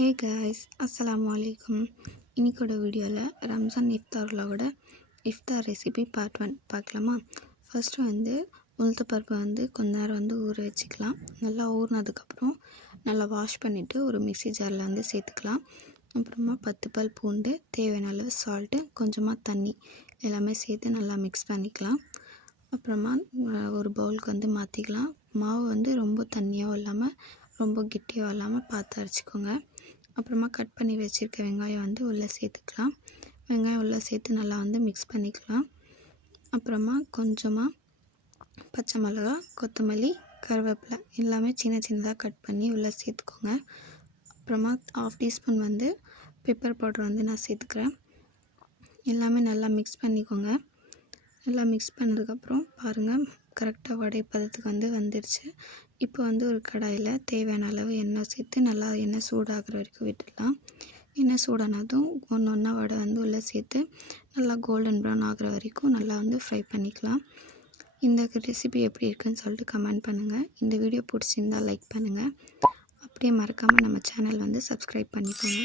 Hey guys, அஸ்ஸலாமு அலைக்கும். இன்றைக்கோட வீடியோவில் ரம்ஜான் இஃப்தார் ரெசிபி பார்ட் 1 பார்க்கலாமா. ஃபஸ்ட்டு உளுத்த பருப்பை கொஞ்ச நேரம் ஊற வச்சுக்கலாம். நல்லா ஊறினதுக்கப்புறம் நல்லா வாஷ் பண்ணிவிட்டு ஒரு மிக்ஸி ஜாரில் சேர்த்துக்கலாம். அப்புறமா 10 பல் பூண்டு, தேவையான அளவு சால்ட்டு, கொஞ்சமாக தண்ணி எல்லாமே சேர்த்து நல்லா மிக்ஸ் பண்ணிக்கலாம். அப்புறமா ஒரு பவுலுக்கு மாற்றிக்கலாம். மாவு ரொம்ப தண்ணியாகவும் இல்லாமல் ரொம்ப கெட்டியாகவும் இல்லாமல் பார்த்து அரைச்சிக்கோங்க. அப்புறமா கட் பண்ணி வச்சுருக்க வெங்காயம் உள்ளே சேர்த்துக்கலாம். வெங்காயம் உள்ளே சேர்த்து நல்லா மிக்ஸ் பண்ணிக்கலாம். அப்புறமா கொஞ்சமாக பச்சை மிளகா, கொத்தமல்லி, கருவேப்பிலை எல்லாமே சின்ன சின்னதாக கட் பண்ணி உள்ளே சேர்த்துக்கோங்க. அப்புறமா 1/2 டீஸ்பூன் பெப்பர் பவுடர் நான் சேர்த்துக்கிறேன். எல்லாமே நல்லா மிக்ஸ் பண்ணிக்கோங்க. நல்லா மிக்ஸ் பண்ணதுக்கப்புறம் பாருங்கள், கரெக்டாக வடை பதத்துக்கு வந்துடுச்சு. இப்போ ஒரு கடாயில் தேவையான அளவு எண்ணெய் சேர்த்து நல்லா எண்ணெய் சூடாகிற வரைக்கும் விட்டுடலாம். எண்ணெய் சூடானதும் ஒன்று ஒன்றா வடை உள்ளே சேர்த்து நல்லா கோல்டன் ப்ரௌன் ஆகிற வரைக்கும் நல்லா ஃப்ரை பண்ணிக்கலாம். இந்த ரெசிபி எப்படி இருக்குன்னு சொல்லிட்டு கமெண்ட் பண்ணுங்கள். இந்த வீடியோ பிடிச்சிருந்தால் லைக் பண்ணுங்கள். அப்படியே மறக்காமல் நம்ம சேனல் சப்ஸ்கிரைப் பண்ணிக்கோங்க.